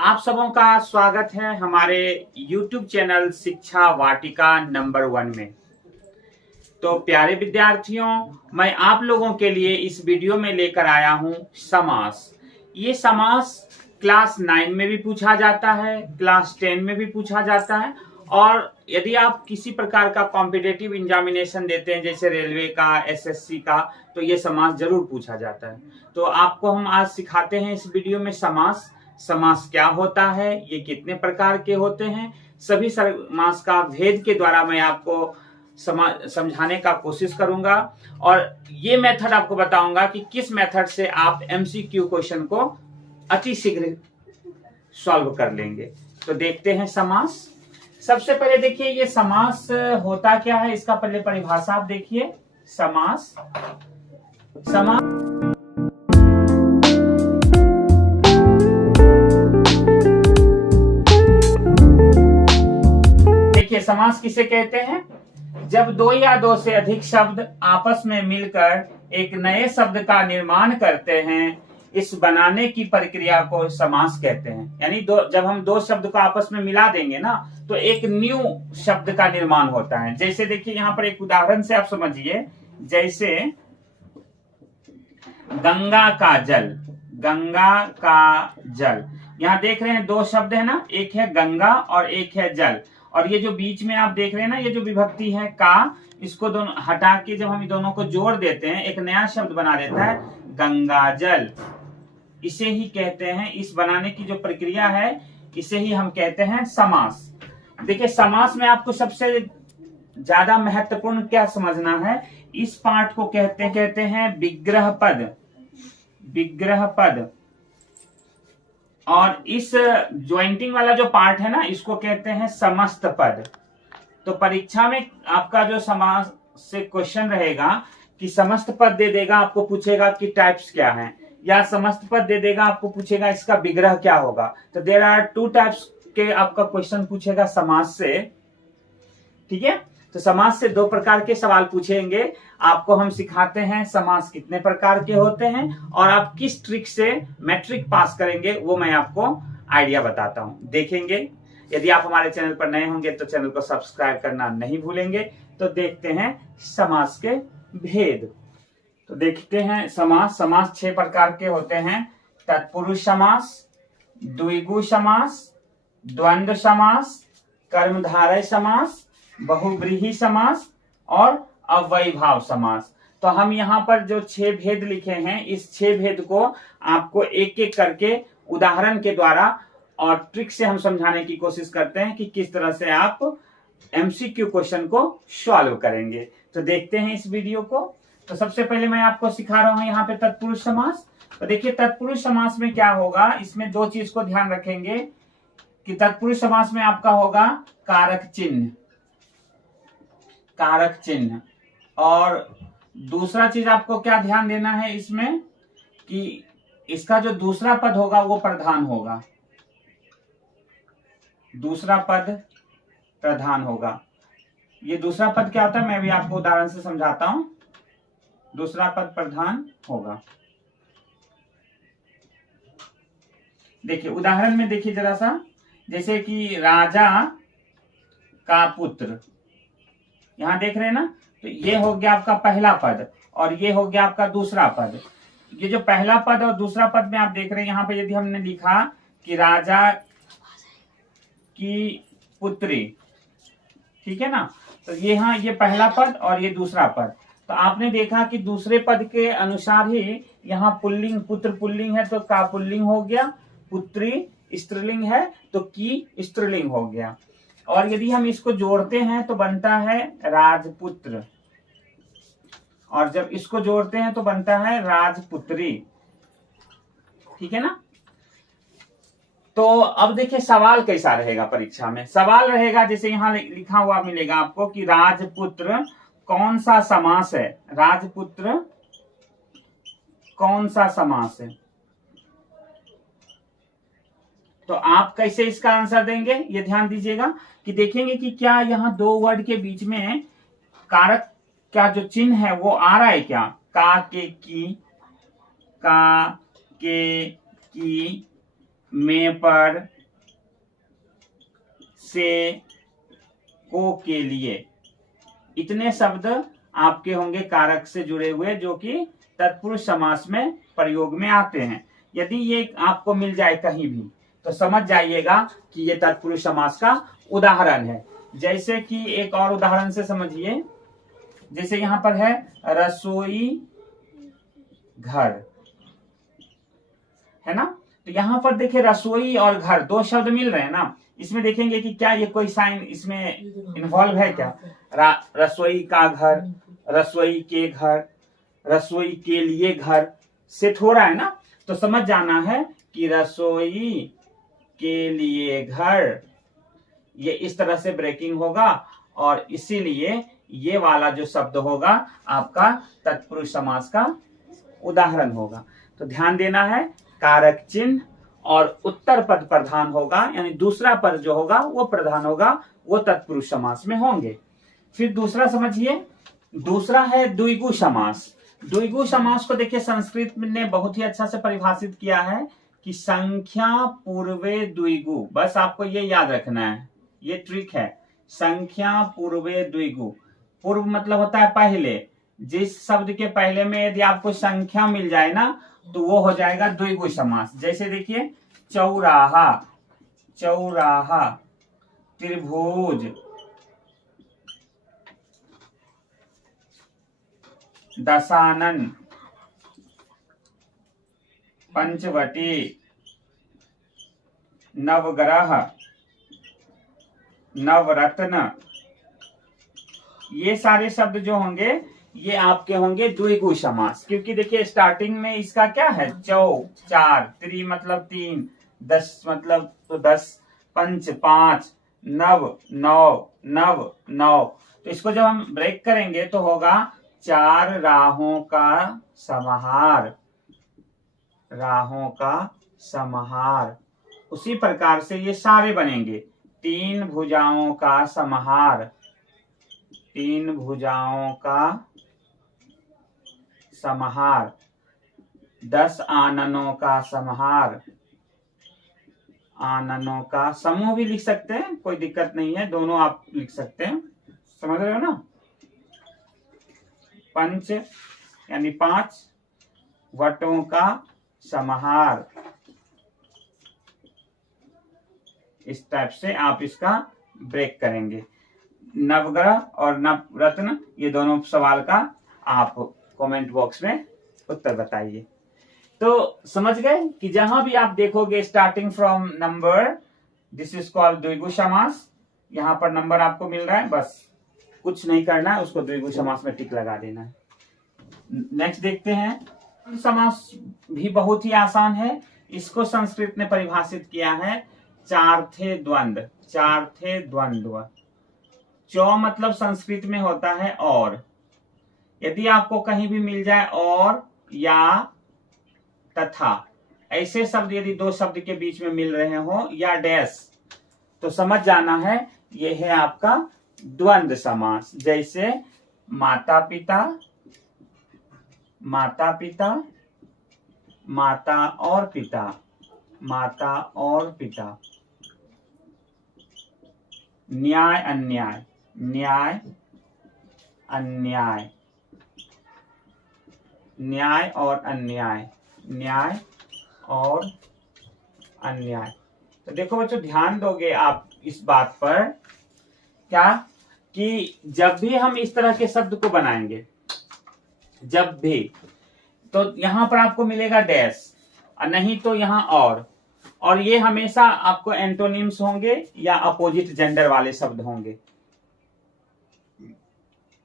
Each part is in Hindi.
आप सबों का स्वागत है हमारे YouTube चैनल शिक्षा वाटिका नंबर 1 में। तो प्यारे विद्यार्थियों, मैं आप लोगों के लिए इस वीडियो में लेकर आया हूं समास। ये समास क्लास 9 में भी पूछा जाता है, क्लास 10 में भी पूछा जाता है, और यदि आप किसी प्रकार का कॉम्पिटिटिव एग्जामिनेशन देते हैं जैसे रेलवे का, एसएससी का, तो ये समास जरूर पूछा जाता है। तो आपको हम आज सिखाते हैं इस वीडियो में समास। समास क्या होता है, ये कितने प्रकार के होते हैं, सभी समास का भेद के द्वारा मैं आपको समझाने का कोशिश करूंगा। और ये मेथड आपको बताऊंगा कि किस मेथड से आप एमसीक्यू क्वेश्चन को अति शीघ्र सॉल्व कर लेंगे। तो देखते हैं समास। सबसे पहले देखिए ये समास होता क्या है, इसका पहले परिभाषा आप देखिए। समास देखिए समास किसे कहते हैं? जब दो या दो से अधिक शब्द आपस में मिलकर एक नए शब्द का निर्माण करते हैं, इस बनाने की प्रक्रिया को समास कहते हैं। यानी जब हम दो शब्द को आपस में मिला देंगे ना, तो एक न्यू शब्द का निर्माण होता है। जैसे देखिए यहाँ पर एक उदाहरण से आप समझिए, जैसे गंगा का जल। गंगा का जल, यहाँ देख रहे हैं दो शब्द है ना, एक है गंगा और एक है जल। और ये जो बीच में आप देख रहे हैं ना, ये जो विभक्ति है का, इसको दोनों हटा के जब हम दोनों को जोड़ देते हैं, एक नया शब्द बना देता है गंगा जल। इसे ही कहते हैं, इस बनाने की जो प्रक्रिया है, इसे ही हम कहते हैं समास। देखिए समास में आपको सबसे ज्यादा महत्वपूर्ण क्या समझना है, इस पार्ट को कहते हैं विग्रह पद। विग्रह पद। और इस ज्वाइंटिंग वाला जो पार्ट है ना, इसको कहते हैं समस्त पद। तो परीक्षा में आपका जो समास से क्वेश्चन रहेगा कि समस्त पद दे देगा, आपको पूछेगा कि टाइप्स क्या हैं, या समस्त पद दे देगा, आपको पूछेगा इसका विग्रह क्या होगा। तो देयर आर 2 टाइप्स के आपका क्वेश्चन पूछेगा समास से। ठीक है, तो समास से 2 प्रकार के सवाल पूछेंगे। आपको हम सिखाते हैं समास कितने प्रकार के होते हैं, और आप किस ट्रिक से मैट्रिक पास करेंगे वो मैं आपको आइडिया बताता हूं, देखेंगे। यदि आप हमारे चैनल पर नए होंगे तो चैनल को सब्सक्राइब करना नहीं भूलेंगे। तो देखते हैं समास के भेद। तो देखते हैं समास। समास 6 प्रकार के होते हैं: तत्पुरुष समास, द्विगु समास, द्वंद्व समास, कर्मधारय समास, बहुव्रीहि समास और अव्ययीभाव समास। तो हम यहाँ पर जो 6 भेद लिखे हैं, इस 6 भेद को आपको एक एक करके उदाहरण के द्वारा और ट्रिक से हम समझाने की कोशिश करते हैं कि किस तरह से आप एमसीक्यू क्वेश्चन को सॉल्व करेंगे। तो देखते हैं इस वीडियो को। तो सबसे पहले मैं आपको सिखा रहा हूं यहाँ पे तत्पुरुष समास। तो देखिए तत्पुरुष समास में क्या होगा, इसमें 2 चीज को ध्यान रखेंगे कि तत्पुरुष समास में आपका होगा कारक चिन्ह। कारक चिन्ह। और दूसरा चीज आपको क्या ध्यान देना है इसमें, कि इसका जो दूसरा पद होगा वो प्रधान होगा। दूसरा पद प्रधान होगा। ये दूसरा पद क्या होता है, मैं भी आपको उदाहरण से समझाता हूं। दूसरा पद प्रधान होगा। देखिए उदाहरण में देखिए जरा सा, जैसे कि राजा का पुत्र, यहां देख रहे हैं ना, तो ये हो गया आपका पहला पद और ये हो गया आपका दूसरा पद। ये जो पहला पद और दूसरा पद में आप देख रहे हैं, यहाँ पे यदि हमने लिखा कि राजा की पुत्री, ठीक है ना, तो ये हाँ ये पहला पद और ये दूसरा पद। तो आपने देखा कि दूसरे पद के अनुसार ही यहाँ पुल्लिंग, पुत्र पुल्लिंग है तो का पुल्लिंग हो गया, पुत्री स्त्रीलिंग है तो की स्त्रीलिंग हो गया। और यदि हम इसको जोड़ते हैं तो बनता है राजपुत्र, और जब इसको जोड़ते हैं तो बनता है राजपुत्री। ठीक है ना। तो अब देखिए सवाल कैसा रहेगा परीक्षा में। सवाल रहेगा जैसे यहाँ लिखा हुआ मिलेगा आपको कि राजपुत्र कौन सा समास है। राजपुत्र कौन सा समास है। तो आप कैसे इसका आंसर देंगे, ये ध्यान दीजिएगा कि देखेंगे कि क्या यहाँ 2 वर्ड के बीच में कारक क्या जो चिन्ह है वो आ रहा है क्या। का के की, का के की, में, पर, से, को, के लिए, इतने शब्द आपके होंगे कारक से जुड़े हुए जो कि तत्पुरुष समास में प्रयोग में आते हैं। यदि ये आपको मिल जाए कहीं भी तो समझ जाइएगा कि ये तत्पुरुष समास का उदाहरण है। जैसे कि एक और उदाहरण से समझिए, जैसे यहां पर है रसोई घर, है ना। तो यहां पर देखिए रसोई और घर दो शब्द मिल रहे हैं ना। इसमें देखेंगे कि क्या ये कोई साइन इसमें इन्वॉल्व है क्या। रसोई का घर, रसोई के घर, रसोई के लिए घर, सेट हो रहा है ना। तो समझ जाना है कि रसोई के लिए घर, ये इस तरह से ब्रेकिंग होगा और इसीलिए ये वाला जो शब्द होगा आपका तत्पुरुष समास का उदाहरण होगा। तो ध्यान देना है, कारक चिन्ह और उत्तर पद प्रधान होगा, यानी दूसरा पद जो होगा वो प्रधान होगा, वो तत्पुरुष समास में होंगे। फिर दूसरा समझिए, दूसरा है द्विगु समास। द्विगु समास को देखिए संस्कृत ने बहुत ही अच्छा से परिभाषित किया है कि संख्या पूर्वे द्विगु। बस आपको ये याद रखना है, ये ट्रिक है। संख्या पूर्वे द्विगु, पूर्व मतलब होता है पहले। जिस शब्द के पहले में यदि आपको संख्या मिल जाए ना तो वो हो जाएगा द्विगु समास। जैसे देखिए चौराहा, चौराहा, त्रिभुज, दशानन, पंचवटी, नवग्रह, नवरत्न, ये सारे शब्द जो होंगे ये आपके होंगे द्विगु समास। क्योंकि देखिए स्टार्टिंग में इसका क्या है, चौ चार, त्रि मतलब तीन, दस मतलब तो 10, पंच 5, नव 9, नव 9। तो इसको जब हम ब्रेक करेंगे तो होगा चार राहों का समाहार, राहों का समाहार। उसी प्रकार से ये सारे बनेंगे, तीन भुजाओं का समाहार, तीन भुजाओं का समाहार, 10 आननों का समाहार, आननों का समूह भी लिख सकते हैं, कोई दिक्कत नहीं है, दोनों आप लिख सकते हैं, समझ रहे हो ना। पंच यानी 5 वटों का समाहार, इस टाइप से आप इसका ब्रेक करेंगे। नवग्रह और नवरत्न, ये दोनों सवाल का आप कमेंट बॉक्स में उत्तर बताइए। तो समझ गए कि जहां भी आप देखोगे starting from number, this is called द्विगु समास। यहां पर नंबर आपको मिल रहा है, बस कुछ नहीं करना है, उसको द्विगु समास में टिक लगा देना है। नेक्स्ट देखते हैं, समास भी बहुत ही आसान है। इसको संस्कृत ने परिभाषित किया है चार्थे द्वंद्व, चार्थे द्वंद्व। चौ मतलब संस्कृत में होता है और। यदि आपको कहीं भी मिल जाए और या तथा, ऐसे शब्द यदि दो शब्द के बीच में मिल रहे हो या डैश, तो समझ जाना है ये है आपका द्वंद्व समास। जैसे माता पिता, माता पिता, माता और पिता, माता और पिता। न्याय अन्याय, न्याय अन्याय, न्याय और अन्याय, न्याय और अन्याय। तो देखो बच्चों, ध्यान दोगे आप इस बात पर क्या, कि जब भी हम इस तरह के शब्द को बनाएंगे, जब भी, तो यहां पर आपको मिलेगा डैश और नहीं तो यहां और ये हमेशा आपको एंटोनिम्स होंगे या अपोजिट जेंडर वाले शब्द होंगे,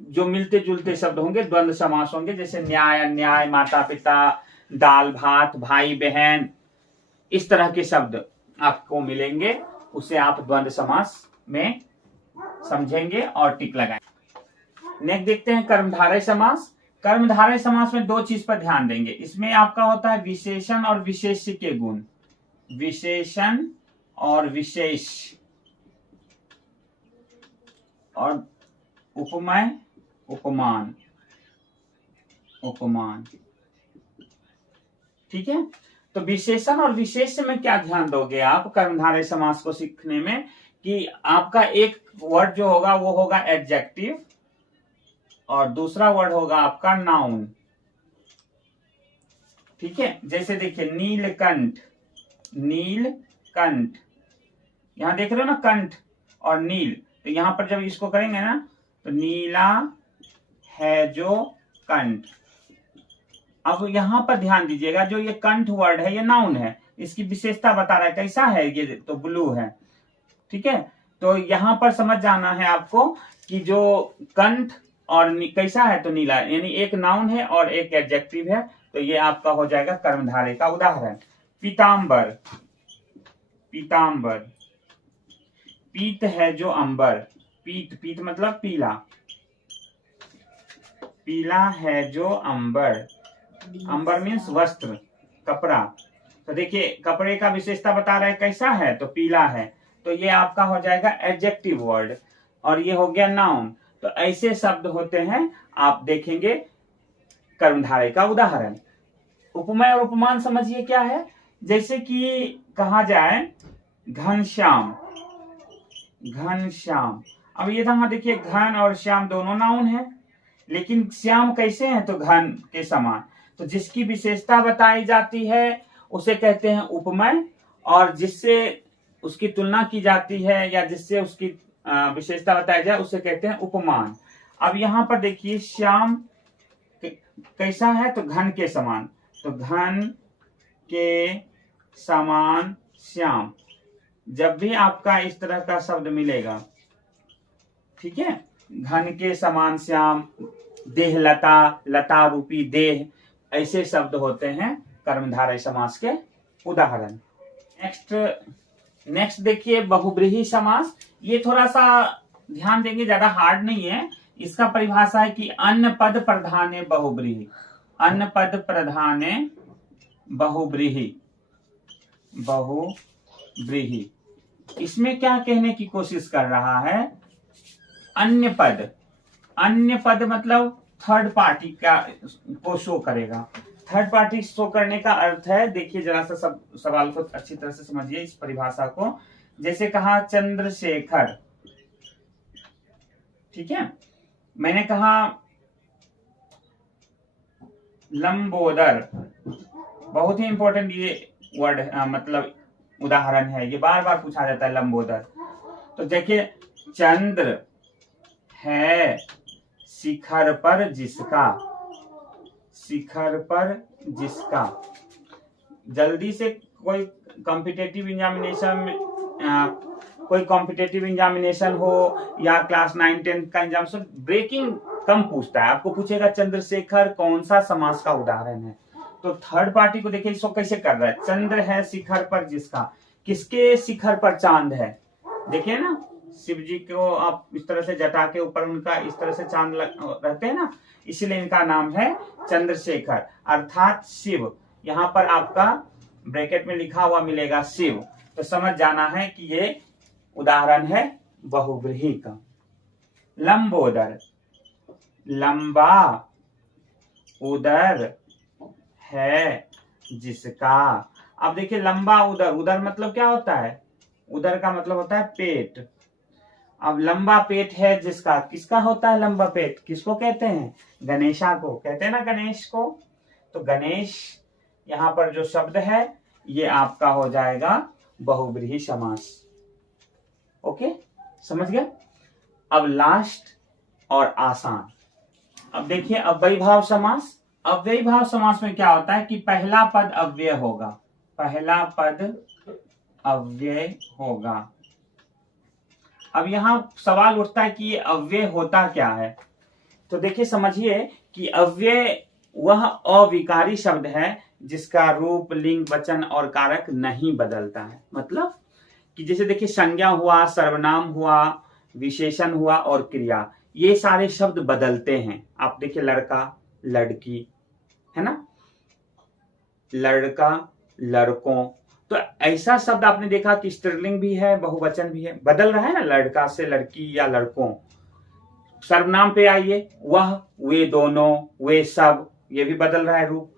जो मिलते जुलते शब्द होंगे, द्वंद्व समास होंगे। जैसे न्याय अन्याय, माता पिता, दाल भात, भाई बहन, इस तरह के शब्द आपको मिलेंगे, उसे आप द्वंद्व समास में समझेंगे और टिक लगाएंगे। नेक्स्ट देखते हैं कर्मधारय समास। कर्मधारय समास में दो चीज पर ध्यान देंगे। इसमें आपका होता है विशेषण और विशेष्य के गुण, विशेषण और विशेष, और उपमय उपमान, उपमान। ठीक है, तो विशेषण और विशेष्य में क्या ध्यान दोगे आप कर्मधारय समास को सीखने में, कि आपका एक वर्ड जो होगा वो होगा एडजेक्टिव और दूसरा वर्ड होगा आपका नाउन। ठीक है, जैसे देखिए नीलकंठ, नीलकंठ, यहां देख रहे हो ना कंठ और नील, तो यहां पर जब इसको करेंगे ना तो नीला है जो कंठ। अब यहां पर ध्यान दीजिएगा, जो ये कंठ वर्ड है ये नाउन है, इसकी विशेषता बता रहा है कैसा है, ये तो ब्लू है। ठीक है, तो यहां पर समझ जाना है आपको कि जो कंठ और कैसा है तो नीला, यानी एक नाउन है और एक एडजेक्टिव है, तो ये आपका हो जाएगा कर्मधारय का उदाहरण। पीतांबर, पीतांबर, पीत है जो अंबर, पीत, पीत मतलब पीला, पीला है जो अंबर, अंबर मीन्स वस्त्र, कपड़ा। तो देखिए कपड़े का विशेषता बता रहा है कैसा है तो पीला है, तो ये आपका हो जाएगा एडजेक्टिव वर्ड और ये हो गया नाउन। तो ऐसे शब्द होते हैं, आप देखेंगे कर्मधारय का उदाहरण। उपमेय और उपमान समझिए क्या है, जैसे कि कहा जाए घनश्याम, घनश्याम। अब ये यहाँ देखिए घन और श्याम दोनों नाउन है, लेकिन श्याम कैसे हैं तो घन के समान, तो जिसकी विशेषता बताई जाती है उसे कहते हैं उपमेय, और जिससे उसकी तुलना की जाती है या जिससे उसकी विशेषता बताई जाए उसे कहते हैं उपमान। अब यहाँ पर देखिए श्याम कैसा है तो घन के समान, तो घन के समान श्याम। जब भी आपका इस तरह का शब्द मिलेगा, ठीक है, घन के समान श्याम, देह लता, लता रूपी देह, ऐसे शब्द होते हैं कर्मधारय समास के उदाहरण। नेक्स्ट देखिए बहुब्रीहि समास। ये थोड़ा सा ध्यान देंगे, ज्यादा हार्ड नहीं है। इसका परिभाषा है कि अन्य पद प्रधाने बहुब्रीहि, अन्य पद प्रधाने बहुब्रीहि, बहुब्रीहि। इसमें क्या कहने की कोशिश कर रहा है, अन्य पद, अन्य पद मतलब थर्ड पार्टी का को शो करेगा। थर्ड पार्टी शो करने का अर्थ है, देखिए जरा सा सब सवाल को अच्छी तरह से समझिए इस परिभाषा को। जैसे कहा चंद्रशेखर, ठीक है, मैंने कहा लंबोदर, बहुत ही इंपॉर्टेंट ये वर्ड मतलब उदाहरण है, ये बार बार पूछा जाता है लंबोदर। तो देखिए चंद्र है शिखर पर जिसका, शिखर पर जिसका। जल्दी से कोई कॉम्पिटेटिव एग्जामिनेशन हो या क्लास 9-10 का एग्जामिनेशन, ब्रेकिंग कम पूछता है, आपको पूछेगा चंद्रशेखर कौन सा समास का उदाहरण है। तो थर्ड पार्टी को देखिए इसको कैसे कर रहा है, चंद्र है शिखर पर जिसका, किसके शिखर पर चांद है, देखिए ना शिव जी को आप इस तरह से जटा के ऊपर उनका इस तरह से चांद रहते हैं ना, इसलिए इनका नाम है चंद्रशेखर अर्थात शिव। यहाँ पर आपका ब्रैकेट में लिखा हुआ मिलेगा शिव, तो समझ जाना है कि ये उदाहरण है बहुब्रीहि का। लंबोदर, लंबा उदर है जिसका। अब देखिए लंबा उदर, उदर मतलब क्या होता है, उदर का मतलब होता है पेट। अब लंबा पेट है जिसका, किसका होता है लंबा पेट, किसको कहते हैं, गणेशा को कहते हैं ना, गणेश को। तो गणेश यहाँ पर जो शब्द है ये आपका हो जाएगा बहुब्रीहि समास। ओके, समझ गए। अब लास्ट और आसान, अब देखिए अव्ययी भाव समास। अव्ययी भाव समास में क्या होता है कि पहला पद अव्यय होगा, पहला पद अव्यय होगा। अब यहां सवाल उठता है कि ये अव्यय होता क्या है, तो देखिए समझिए कि अव्यय वह अविकारी शब्द है जिसका रूप, लिंग, वचन और कारक नहीं बदलता है। मतलब कि जैसे देखिए संज्ञा हुआ, सर्वनाम हुआ, विशेषण हुआ और क्रिया, ये सारे शब्द बदलते हैं। आप देखिए लड़का, लड़की, है ना, लड़का, लड़कों। तो ऐसा शब्द आपने देखा कि स्त्रीलिंग भी है, बहुवचन भी है, बदल रहा है ना, लड़का से लड़की या लड़कों। सर्वनाम पे आइए, वह, वे दोनों, वे सब, ये भी बदल रहा है रूप।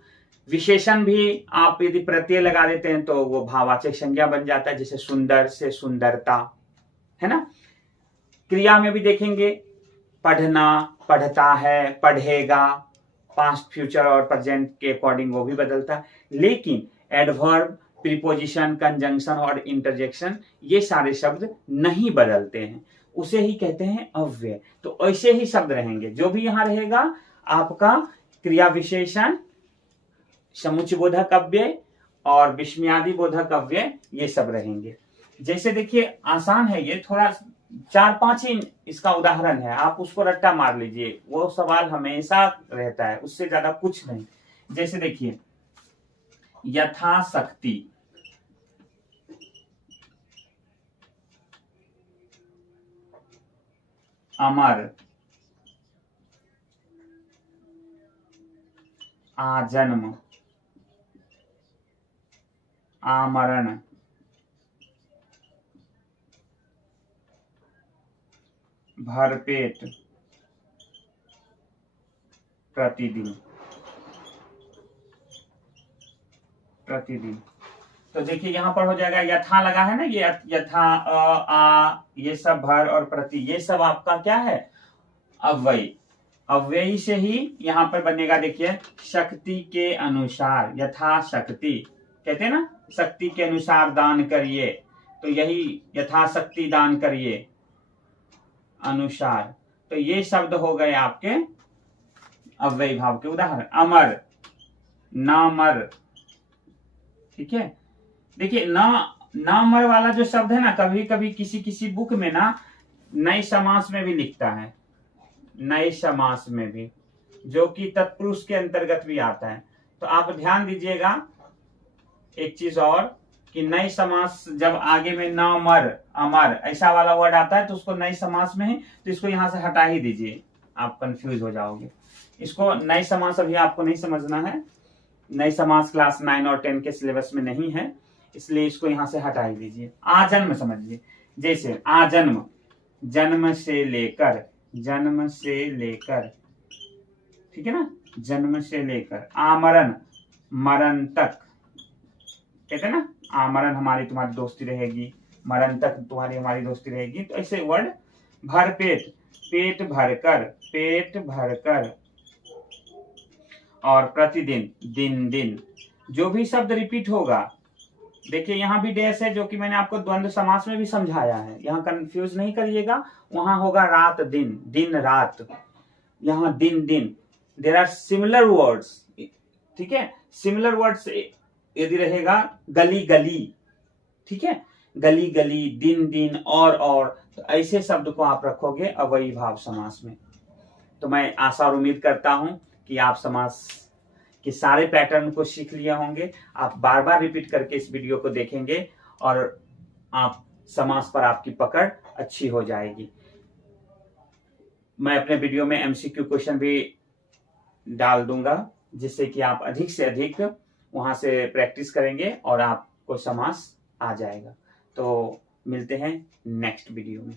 विशेषण भी आप यदि प्रत्यय लगा देते हैं तो वो भाववाचक संज्ञा बन जाता है, जैसे सुंदर से सुंदरता, है ना। क्रिया में भी देखेंगे, पढ़ना, पढ़ता है, पढ़ेगा, पास्ट, फ्यूचर और प्रेजेंट के अकॉर्डिंग वो भी बदलता है। लेकिन एडवर्ब, प्रीपोजिशन, कंजंक्शन और इंटरजेक्शन ये सारे शब्द नहीं बदलते हैं, उसे ही कहते हैं अव्यय। तो ऐसे ही शब्द रहेंगे, जो भी यहां रहेगा आपका क्रिया विशेषण, समुच्चयबोधक अव्यय और विस्मयादि बोधक अव्यय, ये सब रहेंगे। जैसे देखिए आसान है ये, थोड़ा 4-5 ही इसका उदाहरण है, आप उसको रट्टा मार लीजिए, वो सवाल हमेशा रहता है, उससे ज्यादा कुछ नहीं। जैसे देखिए यथाशक्ति, अमर, आजन्म, आमरण, भरपेट, प्रतिदिन, प्रतिदिन। तो देखिए यहां पर हो जाएगा, यथा लगा है ना, ये यथा, ये सब भर और प्रति, ये सब आपका क्या है, अव्यय। अव्ययी से ही यहां पर बनेगा, देखिए शक्ति के अनुसार, यथा शक्ति कहते हैं ना, शक्ति के अनुसार दान करिए, तो यही यथाशक्ति दान करिए, अनुसार। तो ये शब्द हो गए आपके अव्ययी भाव के उदाहरण। अमर, नामर, ठीक है। देखिए नामर वाला जो शब्द है ना, कभी कभी किसी किसी बुक में ना नए समास में भी लिखता है, नए समास में भी, जो कि तत्पुरुष के अंतर्गत भी आता है। तो आप ध्यान दीजिएगा एक चीज और, कि नए समास जब आगे में नामर, अमर ऐसा वाला वर्ड आता है तो उसको नए समास में है, तो इसको यहां से हटा ही दीजिए, आप कंफ्यूज हो जाओगे। इसको नए समास अभी आपको नहीं समझना है, नए समास क्लास 9 और 10 के सिलेबस में नहीं है, इसलिए इसको यहां से हटा ही दीजिए। आजन्म समझिए, जैसे आजन्म, जन्म से लेकर, जन्म से लेकर, ठीक है ना, जन्म से लेकर। आमरण, मरण तक, कहते हैं ना, आमरण हमारी तुम्हारी दोस्ती रहेगी, मरण तक तुम्हारी हमारी दोस्ती रहेगी, तो ऐसे वर्ड। भरपेट, पेट भरकर, पेट भरकर, और प्रतिदिन, दिन दिन। जो भी शब्द रिपीट होगा, देखिए यहां भी डैश है, जो कि मैंने आपको द्वंद्व समास में भी समझाया है, यहां कंफ्यूज नहीं करिएगा। वहां होगा रात दिन, दिन रात, यहां दिन दिन। देयर आर सिमिलर वर्ड्स, ठीक है। सिमिलर वर्ड्स यदि रहेगा, गली गली, ठीक है, गली गली, दिन दिन, और तो ऐसे शब्द को आप रखोगे अव्ययी भाव समास में। तो मैं आशा और उम्मीद करता हूं कि आप समास के सारे पैटर्न को सीख लिए होंगे। आप बार बार रिपीट करके इस वीडियो को देखेंगे और आप समास पर आपकी पकड़ अच्छी हो जाएगी। मैं अपने वीडियो में MCQ क्वेश्चन भी डाल दूंगा, जिससे कि आप अधिक से अधिक वहां से प्रैक्टिस करेंगे और आपको समास आ जाएगा। तो मिलते हैं नेक्स्ट वीडियो में।